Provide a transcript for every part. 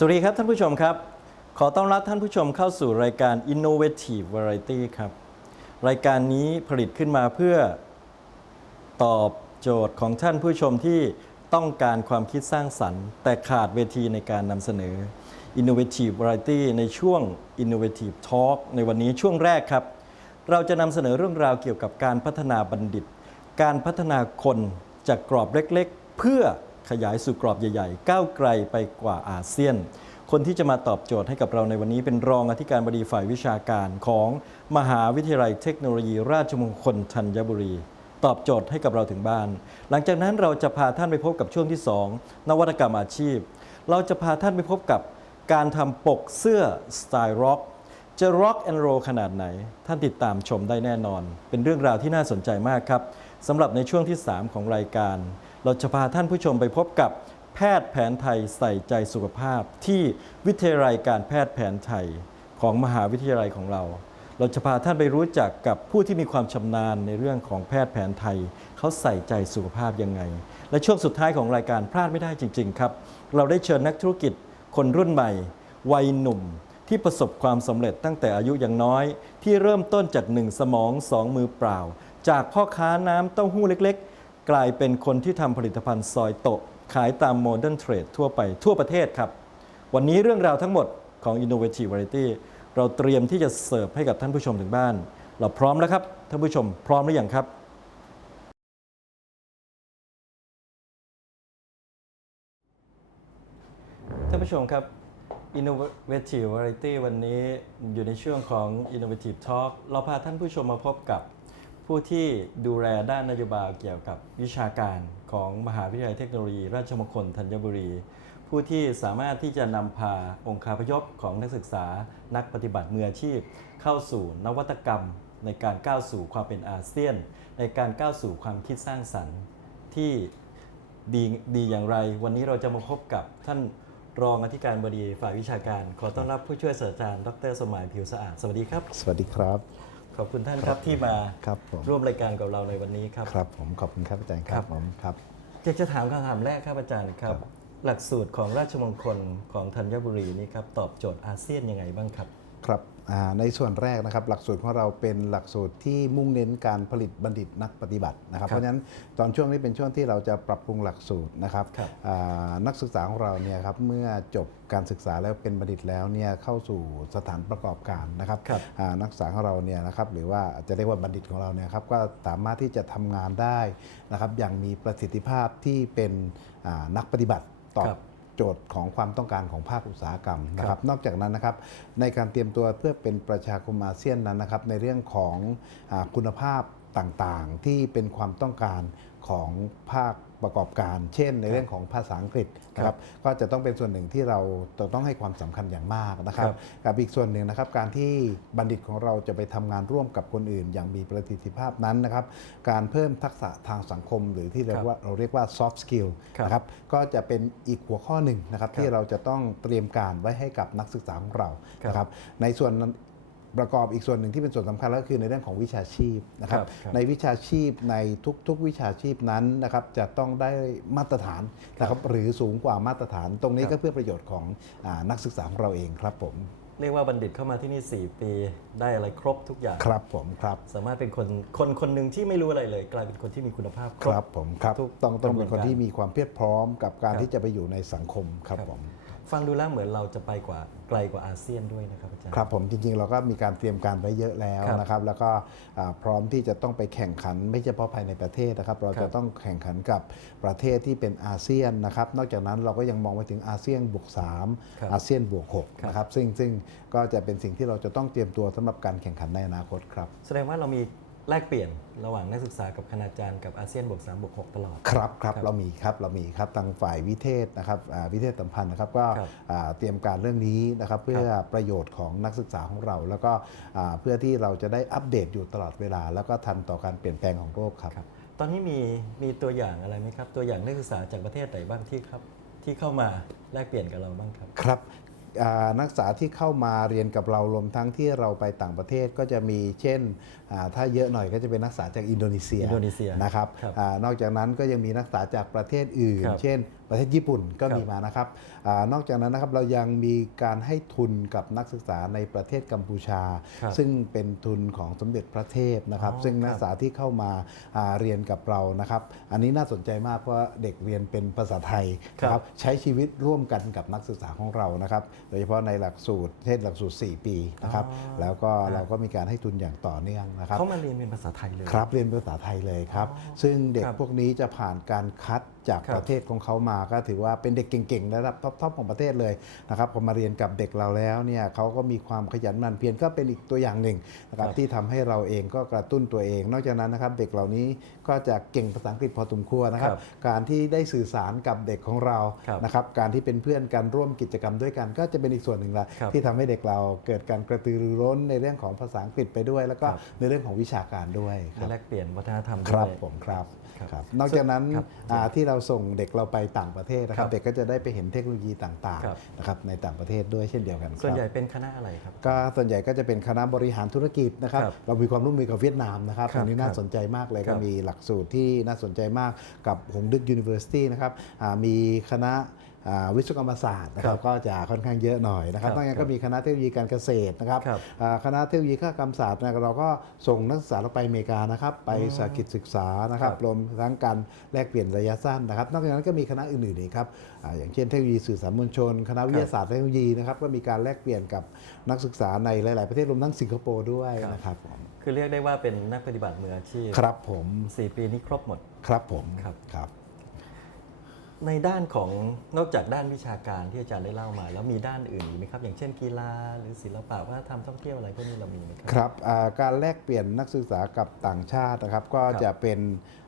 สวัสดีครับท่านผู้ชมครับ ขอต้อนรับท่านผู้ชมเข้าสู่รายการ Innovative Variety ครับ รายการนี้ผลิตขึ้นมาเพื่อตอบโจทย์ของท่านผู้ชมที่ต้องการความคิดสร้างสรรค์ แต่ขาดเวทีในการนำเสนอ Innovative Variety ในช่วง Innovative Talk ในวันนี้ช่วงแรกครับ เราจะนำเสนอเรื่องราวเกี่ยวกับการพัฒนาบัณฑิต การพัฒนาคนจากกรอบเล็กๆ เพื่อ ขยายสู่กรอบใหญ่ๆ ก้าวไกลไปกว่าอาเซียน คนที่จะมาตอบโจทย์ให้กับเราในวันนี้เป็นรองอธิการบดีฝ่ายวิชาการของมหาวิทยาลัยเทคโนโลยี ราชมงคลธัญบุรีตอบโจทย์ให้กับเราถึงบ้าน หลังจากนั้นเราจะพาท่านไปพบกับช่วงที่ 2 นวัตกรรมอาชีพ เราจะพาท่านไปพบกับการทำปกเสื้อสไตล์ร็อก จะ rock and roll ขนาดไหน ท่านติดตามชมได้แน่นอน เป็นเรื่องราวที่น่าสนใจมากครับสำหรับในช่วงที่ 3 ของรายการ เราจะพาท่านผู้ชมไปพบกับแพทย์แผนไทยใส่ใจสุขภาพที่วิทยาลัยการแพทย์แผนไทยของมหาวิทยาลัยของเรา เราจะพาท่านไปรู้จักกับผู้ที่มีความชำนาญในเรื่องของแพทย์แผนไทย เขาใส่ใจสุขภาพยังไง และช่วงสุดท้ายของรายการพลาดไม่ได้จริง ๆ ครับ เราได้เชิญนักธุรกิจคนรุ่นใหม่ วัยหนุ่มที่ประสบความสำเร็จตั้งแต่อายุยังน้อย ที่เริ่มต้นจากหนึ่งสมองสองมือเปล่า จากพ่อค้าน้ำเต้าหู้เล็กๆ กลายเป็นคนที่ทำผลิตภัณฑ์ซอยโตะขายตามโมเดิร์นเทรดทั่วไปทั่วประเทศครับ วันนี้เรื่องราวทั้งหมดของ Innovative Variety เราเตรียมที่จะเสิร์ฟให้กับท่านผู้ชมถึงบ้าน เราพร้อมแล้วครับ ท่านผู้ชมพร้อมหรือยังครับท่านผู้ชมครับ Innovative Variety วันนี้อยู่ในช่วงของ Innovative Talk เราพาท่านผู้ชมมาพบกับ ผู้ที่ดูแลด้านนโยบายเกี่ยวกับวิชาการของมหาวิทยาลัยเทคโนโลยี ราชมงคลธัญบุรี ผู้ที่สามารถที่จะนำพาองค์คาพยพของนักศึกษานักปฏิบัติมืออาชีพ เข้าสู่นวัตกรรม ในการก้าวสู่ความเป็นอาเซียน ในการก้าวสู่ความคิดสร้างสรรค์ที่ดีดีอย่างไร วันนี้เราจะมาพบกับท่านรองอธิการบดีฝ่ายวิชาการ ขอต้อนรับผู้ช่วยศาสตราจารย์ ดร สมหมายผิวสะอาด สวัสดีครับ สวัสดีครับ ขอบคุณท่านครับที่มาครับผมร่วมรายการกับเราในวันนี้ครับ ครับผมขอบคุณครับอาจารย์คครัรับบผมครับอยากจะถามคำถามแรกครับอาจารย์ครับครับ หลักสูตรของราชมงคลของธัญบุรีนี่ครับตอบโจทย์อาเซียนยังไงบ้างครับ ครับอ่า ในส่วนแรกนะครับหลักสูตรของเราเป็นหลักสูตรที่มุ่งเน้นการผลิตบัณฑิตนักปฏิบัตินะครับครับเพราะฉะนั้นตอนช่วงนี้เป็นช่วงที่เราจะปรับปรุงหลักสูตรนะครับครับอ่านักศึกษาของเราเนี่ยครับเมื่อจบการศึกษาแล้วเป็นบัณฑิตแล้วเนี่ยเข้าสู่สถานประกอบการนะครับครับอ่านักศึกษาของเราเนี่ยนะครับหรือว่าจะเรียกว่าบัณฑิตของเราเนี่ยครับก็สามารถที่จะทำงานได้นะครับอย่างมีประสิทธิภาพที่เป็นอ่านักปฏิบัติตอบครับ โจทย์ของความต้องการของภาคอุตสาหกรรมนะคครัรับบนอกจากนั้นนะครับในการเตรียมตัวเพื่อเป็นประชาคมอาเซียนนั้นนะครับ ในเรื่องของอาคุณภาพต่างๆ ที่เป็นความต้องการของภาค ประกอบการ เช่น ในเรื่องของภาษาอังกฤษนะครับก็จะต้องเป็นส่วนหนึ่งที่เราต้องให้ความสำคัญอย่างมากนะครับครับกับอีกส่วนหนึ่งนะครับการที่บัณฑิตของเราจะไปทำงานร่วมกับคนอื่น อย่างมีประสิทธิภาพนั้นนะครับการเพิ่มทักษะทางสังคม หรือที่เรียกว่าเราเรียกว่า soft skill ครับนะครับก็จะเป็นอีกหัวข้อหนึ่งนะครับครับที่เราจะต้องเตรียมการไว้ให้กับนักศึกษาของเราครับนะครับในส่วนนั้น ประกอบอีกส่วนหนึ่งที่เป็นส่วนสำคัญก็คือในเรื่องของวิชาชีพนะครับครับครับในวิชาชีพในทุกๆ วิชาชีพนั้นนะครับจะต้องได้มาตรฐานนะครับหรือสูงกว่ามาตรฐานตรงนี้ครับก็เพื่อประโยชน์ของอานักศึกษาของเราเองครับผมเรียกว่าบัณฑิตเข้ามาที่นี่ 4 ปีได้อะไรครบทุกอย่าง ครับผมครับ สามารถเป็นคนคนคนหนึ่งที่ไม่รู้อะไรเลย กลายเป็นคนที่มีคุณภาพคครบรับผมครับทุกต้องต้องกระบวนเป็นคนการที่มีความเพียรพร้อมกับการครับที่จะไปอยู่ในสังคมครับครับผม ฟังดูแล้วเหมือนเราจะไปกว่าไกลกว่าอาเซียนด้วยนะครับอาจารย์ ครับผมจริงๆ เราก็มีการเตรียมการไว้เยอะแล้วครับนะครับ แล้วก็อ่าพร้อมที่จะต้องไปแข่งขันไม่เฉพาะภายในประเทศนะครับ เราครัจะบ ต้องแข่งขันกับประเทศที่เป็นอาเซียนนะครับ นอกจากนั้นเราก็ยังมองไปถึงอาเซียนบวกครับ3อาเซียนบวกครับ 6นะครับซึ่งซึ่งก็จะเป็นสิ่งที่เราจะต้องเตรียมตัวสำหรับการแข่งขันในอนาคตครับ แสดงว่าเรามี แลกเปลี่ยนระหว่างนักศึกษากับคณาจารย์กับอาเซียนบวก3บวก6ตลอดครับครับครับเรามีครับเรามีครับทางฝ่ายวิเทศนะครับอ่าวิเทศสัมพันธ์นะครับก็ครับอ่าเตรียมการเรื่องนี้นะครับเพื่อประโยชน์ของนักศึกษาของเรา แล้วก็อ่าเพื่อที่เราจะได้อัปเดตอยู่ตลอดเวลา แล้วก็ทันต่อการเปลี่ยนแปลงของโลกครับ ครับ ตอนนี้มีมีตัวอย่างอะไรไหมครับ ตัวอย่างนักศึกษาจากประเทศไหนบ้างที่ครับ ที่เข้ามาแลกเปลี่ยนกับเราบ้างครับ ครับอ่านักศึกษาที่เข้ามาเรียนกับเรารวมทั้งที่เราไปต่างประเทศก็จะมีเช่นอ่าถ้าเยอะหน่อยก็จะเป็นนักศึกษาจากอินโดนีเซียอินโดนีเซียนะครับครับอานอกจากนั้นก็ยังมีนักศึกษาจากประเทศอื่นครับเช่น ประเทศญี่ปุ่นก็ครับมีมานะครับอานอกจากนั้นนะครับเรายังมีการให้ทุนกับนักศึกษาในประเทศกัมพูชาครับซึ่งเป็นทุนของสมเด็จพระเทพนะครับอ๋อซึ่งนักครับศึกษาที่เข้ามาอ่าเรียนกับเรานะครับ อันนี้น่าสนใจมากเพราะว่าเด็กเรียนเป็นภาษาไทยนะครับใช้ชีวิตร่วมกันกับนักศึกษาของเรานะครับ โดยเฉพาะในหลักสูตรเช่นหลักสูตร 4 ปีนะครับอ๋อแล้วก็ครับเราก็มีการให้ทุนอย่างต่อเนื่องนะครับเขามาเรียนเป็นภาษาไทยเลยครับเรียนภาษาไทยเลยครับ ซึ่งเด็กครับพวกนี้จะผ่านการคัด จากครับประเทศของเขามาก็ถือว่าเป็นเด็กเก่งๆระดับท็อปๆของประเทศเลยนะครับพอมาเรียนกับเด็กเราแล้วเนี่ยเขาก็มีความขยันหมั่นเพียรก็เป็นอีกตัวอย่างหนึ่งนะครับครับที่ทำให้เราเองก็กระตุ้นตัวเอง นอกจากนั้นนะครับเด็กเหล่านี้ก็จะเก่งภาษาอังกฤษพอสมควรนะครับครับการที่ได้สื่อสารกับเด็กของเราครับนะครับการที่เป็นเพื่อนกันร่วมกิจกรรมด้วยกัน ก็จะเป็นอีกส่วนหนึ่งละครับที่ทำให้เด็กเราเกิดการกระตือรือร้นในเรื่องของภาษาอังกฤษไปด้วย แล้วก็ครับในเรื่องของวิชาการด้วยครับแลกเปลี่ยนวัฒนธรรมครับด้วยผมครับครับครับ นอกจากนั้นครับอ่าที่เราส่งเด็กเราไปต่างประเทศนะครัครับบ เด็กก็จะได้ไปเห็นเทคโนโลยีต่างครับ ๆนะครับในต่างประเทศด้วยเช่นเดียวกันครับ ส่วนใหญ่เป็นคณะอะไรครับ ก็ส่วนใหญ่ก็จะเป็นคณะบริหารธุรกิจนะครับ ครับเรามีความร่วมมือกับเวียดนามนะครับครับอันนี้น่าครับสนใจมากเลยครัก็บมีหลักสูตรที่น่าสนใจมากกับหงดึก University นะครับอ่ามีคณะอ่า วิศวกรรมศาสตร์นะครัครับบก็จะค่อนข้างเยอะหน่อยนะครับครับนอกจากนั้นก็มีคณะเทคโนโลยีการเกษตรนะครับครับอ่าคณะเทคโนโลยีข้ากรรมศาสตร์เนยเราก็ส่งนักศึกษาเราไปอเมริกานะครับไปสาหกิจศึกษานะครับครับรวมทั้งการแลกเปลี่ยนระยะสั้นนะครับ นอกจากนั้นก็มีคณะอื่นๆอีกครับอาอย่างเช่นเทคโนโลยีสื่อสารมวลชน คณะวิทยาศาสตร์เทคโนโลยีนะครับก็มีการแลกเปลี่ยนกับนักศึกษาในหลาย ๆ ประเทศรวมทั้งสิงคโปร์ด้วยครับนะครับผมคือเรียกได้ว่าเป็นนักปฏิบัติมืออาชีพครับผมสี่ปีนี้ครบหมดครับผมครับครับ ในด้านของนอกจากด้านวิชาการที่อาจารย์ได้เล่ามา แล้วมีด้านอื่นอีกไหมครับ อย่างเช่นกีฬาหรือศิลปะวัฒนธรรมท่องเที่ยวอะไรพวกนี้เรามีไหมครัครับอ่าการแลกเปลี่ยนนักศึกษากับต่างชาตินะครับ ก็ครับจะเป็นอ่า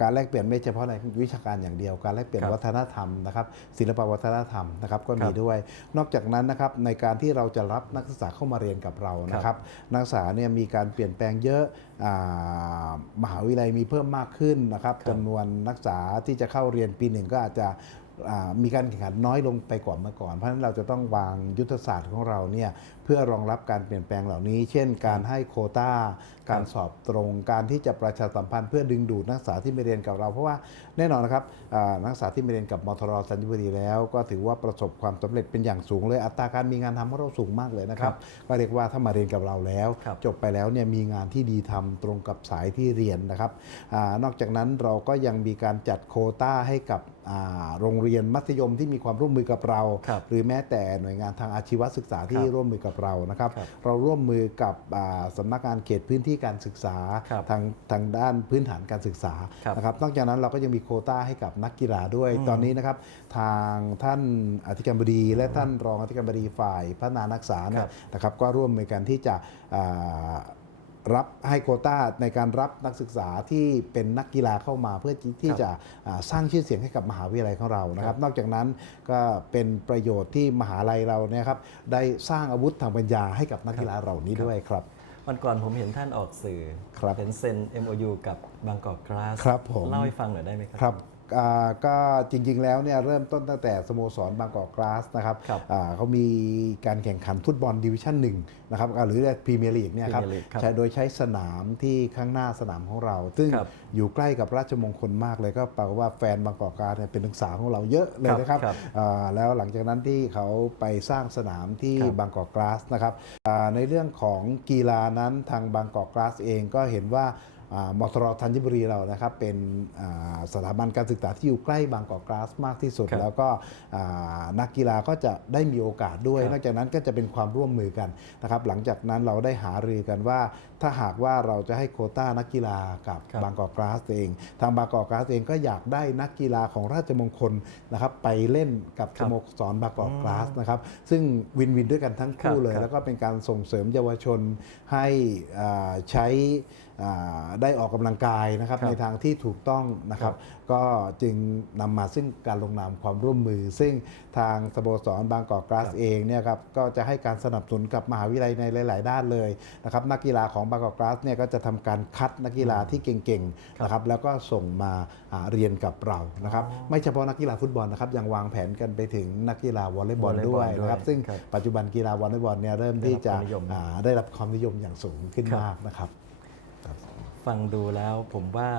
การแลกเปลี่ยนไม่เฉพาะในวิชาการอย่างเดียว การแลกเปลี่ยนครับวัฒนธรรมนะครับศิลปวัฒนธรรมนะครับก็คมีรับด้วย นอกจากนั้นนะครับในการที่เราจะรับนักศึกษาเข้ามาเรียนกับเรานะครับนักศึกษาเนี่ยมีการเปลี่ยนแปลงเยอะอามหาวิทยาลัยมีเพิ่มมากขึ้นนะครับครับจำนวนนักศึกษาที่จะเข้าเรียนปีหนึ่งก็อาจจะอ่า มีการแข่งขันน้อยลงไปกว่าเมื่อก่อน เพราะฉะนั้นเราจะต้องวางยุทธศาสตร์ของเราเนี่ยเพื่อรองรับการเปลี่ยนแปลงเหล่านี้ เช่น การให้โควต้า การสอบตรง การที่จะประชาสัมพันธ์เพื่อดึงดูดนักศึกษาที่มาเรียนกับเรา เพราะว่าแน่นอนนะครับอ่านักศึกษาที่มาเรียนกับมทรสัญญบุรีแล้ว ก็ถือว่าประสบความสำเร็จเป็นอย่างสูงเลย อัตราการมีงานทำของเราสูงมากเลยนะครับ ก็เรียกว่าถ้ามาเรียนกับเราแล้วครับจบไปแล้วเนี่ยมีงานที่ดีทำตรงกับสายที่เรียนนะครับอานอกจากนั้นเราก็ยังมีการจัดโควต้าให้กับอ่าโรงเรียนมัธยมที่มีความร่วมมือกับเราครับหรือแม้แต่หน่วยงานทางอาชีวศึกษาที่ครับร่วมมือกับเรานะครับครับเราร่วมมือกับอ่าสำนักงานเขตพื้นที่การศึกษาครับทางทางด้านพื้นฐานการศึกษาครับนะครับนอกจากนั้นเราก็ยังมีโควต้าให้กับนักกีฬาด้วย ตอนนี้นะครับทางท่านอธิการบดี และท่านรองอธิการบดีฝ่ายพัฒนานักศึกษาเนี่ครัยบนะครับก็ร่วมมือกันที่จะอ่า รับให้โควต้าในการรับนักศึกษาที่เป็นนักกีฬาเข้ามาเพื่อที่ที่จะอ่าสร้างชื่อเสียงให้กับมหาวิทยาลัยของเรานะครับ นอกจากนั้นก็เป็นประโยชน์ที่มหาลัยเราเนี่ยครับได้สร้างอาวุธทางปัญญาให้กับนักกีฬาเหล่านี้ด้วยครับวันก่อนผมเห็นท่านออกสื่อครับเห็นเซ็น MOU กับบางกอกกราสครับผมเล่าให้ฟังหน่อยได้ไหมครัครับอ่า ก็จริงๆแล้วเนี่ยเริ่มต้นตั้งแต่สโมสรบางกอกกราสนะครับครับอ่าเขามีการแข่งขันฟุตบอลดิวิชั่นหนึ่งนะครับอ่าหรือพรีเมียร์ลีกเนี่ยครับ Premier League ครับใช้โดยใช้สนามที่ข้างหน้าสนามของเรา ซึ่งครับอยู่ใกล้กับราชมงคลมากเลยก็แปลว่าแฟนบางกอกกราสเนี่ยเป็นนักศึกษาของเราเยอะเลยนะครับครับอ่าแล้วหลังจากนั้นที่เขาไปสร้างสนามที่ครับบางกอกกราสนะครับอ่าในเรื่องของกีฬานั้นทางบางกอกกราสเองก็เห็นว่า อ่ามทรธัญบุรีเรานะครับเป็นอ่าสถาบันการศึกษาที่อยู่ใกล้บางกอกกราสมากที่สุดครับแล้วก็อ่านักกีฬาก็จะได้มีโอกาสด้วยครับนอกจากนั้นก็จะเป็นความร่วมมือกันนะครับหลังจากนั้นเราได้หารือกันว่า ถ้าหากว่าเราจะให้โควต้านักกีฬากับครับบางกอกกราสเอง ทางบางกอกกราสเองก็อยากได้นักกีฬาของราชมงคลนะครับไปเล่นกับคสรับโมสรบางกอกกราสนะครับซึ่งวินวินด้วยกันทั้งคู่ครับเลยครับแล้วก็เป็นการส่งเสริมเยาวชนให้อ่าใช้อ่าได้ออกกำลังกายนะครับครับในทางที่ถูกต้องนะครับก็จึงนำมาซึ่งการลงนามความร่วมมือ ซึ่งทางสโมสรบางกอกกราสครับเองเนี่ยครับก็จะให้การสนับสนุนกับมหาวิทยาลัยในหลาย ๆ ด้านเลยนะครับนักกีฬาของบางกอกกราสเนี่ยก็จะทำการคัดนักกีฬาที่เก่งครับๆนะครับแล้วก็ส่งมาอ่าเรียนกับเรานะครับไม่เฉพาะนักกีฬาฟุตบอลนะครับยังวางแผนกันไปถึงนักกีฬาวอลเลย์บอลวอลเลย์บด้อวลยด้วยนะครับซึ่งครับปัจจุบันกีฬาวอลเลย์บอลเนี่ยเริ่มที่จะได้รับความนิยมอ่าได้รับความนิยมอย่างสูงขึ้นครับมากนะครับ ฟังดูแล้วผมว่า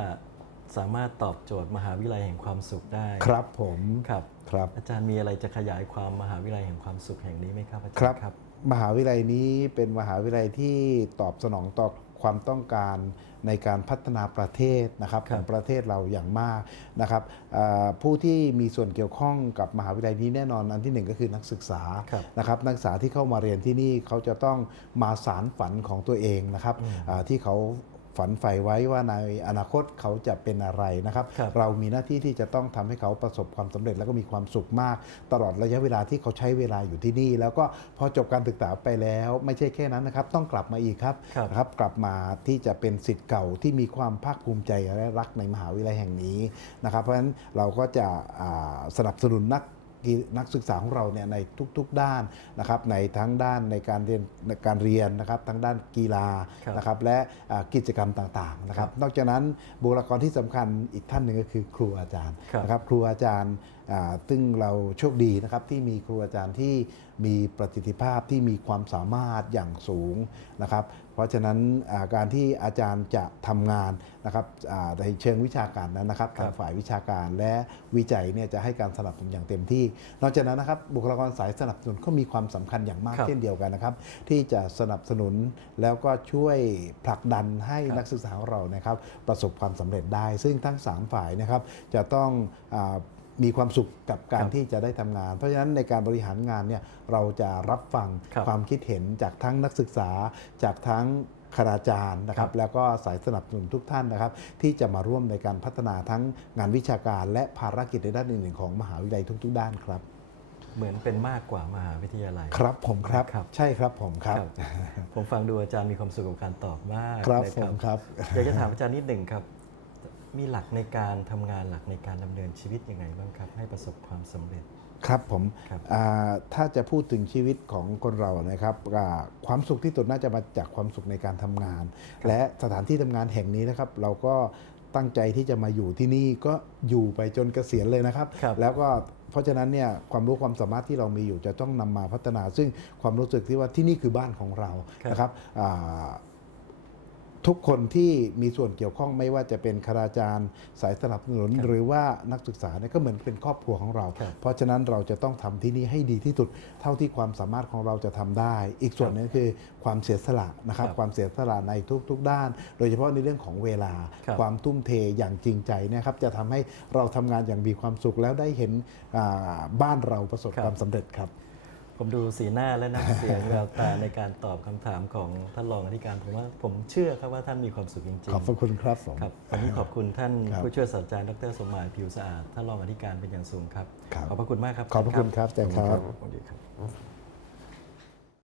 สามารถตอบโจทย์มหาวิทยาลัยแห่งความสุขได้ครับผมครับครับ อาจารย์มีอะไรจะขยายความมหาวิทยาลัยแห่งความสุขแห่งนี้ไหมครับอาจารย์ครับครับมหาวิทยาลัยนี้เป็นมหาวิทยาลัยที่ตอบสนองต่อความต้องการในการพัฒนาประเทศนะครับคขรับองประเทศเราอย่างมากนะครับอ่าผู้ที่มีส่วนเกี่ยวข้องกับมหาวิทยาลัยนี้แน่นอนอันที่หนึ่งก็คือนักศึกษาครับนะครับนักศึกษาที่เข้ามาเรียนที่นี่เขาจะต้องมาสารฝันของตัวเองนะครับอ่าที่เขา ฝันใฝ่ไว้ว่าในอนาคตเขาจะเป็นอะไรนะครับครับเรามีหน้าที่ที่จะต้องทำให้เขาประสบความสำเร็จแล้วก็มีความสุขมาก ตลอดระยะเวลาที่เขาใช้เวลาอยู่ที่นี่ แล้วก็พอจบการศึกษาไปแล้ว ไม่ใช่แค่นั้นนะครับ ต้องกลับมาอีกครับครับนะครับกลับมาที่จะเป็นสิทธิ์เก่าที่มีความภาคภูมิใจและรักในมหาวิทยาลัยแห่งนี้นะครับ เพราะฉะนั้นเราก็จะอ่าสนับสนุนนักกี นักศึกษาของเราเนี่ยในทุกๆด้านนะครับในทั้งด้านในการเรียนในการเรียนนะครับทั้งด้านกีฬาครับนะครับและอ่ากิจกรรมต่างๆนะครับ นอกจากนั้นบุคลากรที่สำคัญอีกท่านหนึ่งก็คือครูอาจารย์ครับนะครับครูอาจารย์อ่าซึ่งเราโชคดีนะครับที่มีครูอาจารย์ที่มีประสิทธิภาพที่มีความสามารถอย่างสูงนะครับเพราะฉะนั้นอ่าการที่อาจารย์จะทำงานนะครับอ่าในเชิงวิชาการนั้นนะครับครัทาบงฝ่ายวิชาการและวิจัยเนี่ยจะให้การสนับสนุนอย่างเต็มที่ นอกจากนั้นนะครับบุคลากรสายสนับสนุนก็มีความสำคัญอย่างมากครับเช่นเดียวกันนะครับที่จะสนับสนุนแล้วก็ช่วยผลักดันให้ครับนักศึกษาของเรานะครับประสบความสำเร็จได้ ซึ่งทั้ง 3 ฝ่ายนะครับจะต้องอา มีความสุขกับการครับที่จะได้ทำงาน เพราะฉะนั้นในการบริหารงานเนี่ยเราจะรับฟังครับความคิดเห็นจากทั้งนักศึกษา จากทั้งคณาจารย์นะครับครับ แล้วก็สายสนับสนุนทุกท่านนะครับ ที่จะมาร่วมในการพัฒนาทั้งงานวิชาการและภารกิจในด้านอื่นๆของมหาวิทยาลัยทุก ๆ ด้านครับ เหมือนเป็นมากกว่ามหาวิทยาลัยครับผมครับครับใช่ครับผมครับผมฟังดูอาจารย์มีความสุขกับการตอบมากครับเลยผมครับอยากจะถามอาจารย์นิดหนึ่งครับ มีหลักในการทำงานหลักในการดำเนินชีวิตยังไงบ้างครับ ให้ประสบความสำเร็จ ครับผมครับ อ่าถ้าจะพูดถึงชีวิตของคนเรานะครับอ่าความสุขที่สุดน่าจะมาจากความสุขในการทำงาน และสถานที่ทำงานแห่งนี้นะครับ เราก็ตั้งใจที่จะมาอยู่ที่นี่ก็อยู่ไปจนเกษียณเลยนะครับ ครับ แล้วก็เพราะฉะนั้นเนี่ยความรู้ความสามารถที่เรามีอยู่จะต้องนำมาพัฒนา ซึ่งความรู้สึกที่ว่าที่นี่คือบ้านของเราครับ นะครับอ่า ทุกคนที่มีส่วนเกี่ยวข้องไม่ว่าจะเป็นคณาจารย์ สายสนับสนุนครับหรือว่านักศึกษาเนี่ยก็เหมือนเป็นครอบครัวของเราครับเพราะฉะนั้นเราจะต้องทำที่นี่ให้ดีที่สุด เท่าที่ความสามารถของเราจะทำได้ อีกส่วนหนึงคือความเสียสละนะครับครับ ความเสียสละในทุก ๆ ด้าน โดยเฉพาะในเรื่องของเวลาครับความทุ่มเทอย่างจริงใจเนะครับจะทำให้เราทำงานอย่างมีความสุขแล้วได้เห็นอ่าบ้านเราประสบครับความสำเร็จครับ ผมดูสีหน้าและน้ำเสียงแววตาในการตอบคำถามของท่านรองอธิการผมว่าผมเชื่อครับว่าท่านมีความสุขจริงๆ ขอบพระคุณครับผมครับวันนี้ขอบคุณท่านครับผู้ช่วยศาสตราจารย์ดรสมหมายผิวสะอาดท่านรองอธิการเป็นอย่างสูงครับครับขอบพระคุณมากครับ ขอบพระคุณครับอาจารย์ครับสวัสดีครับ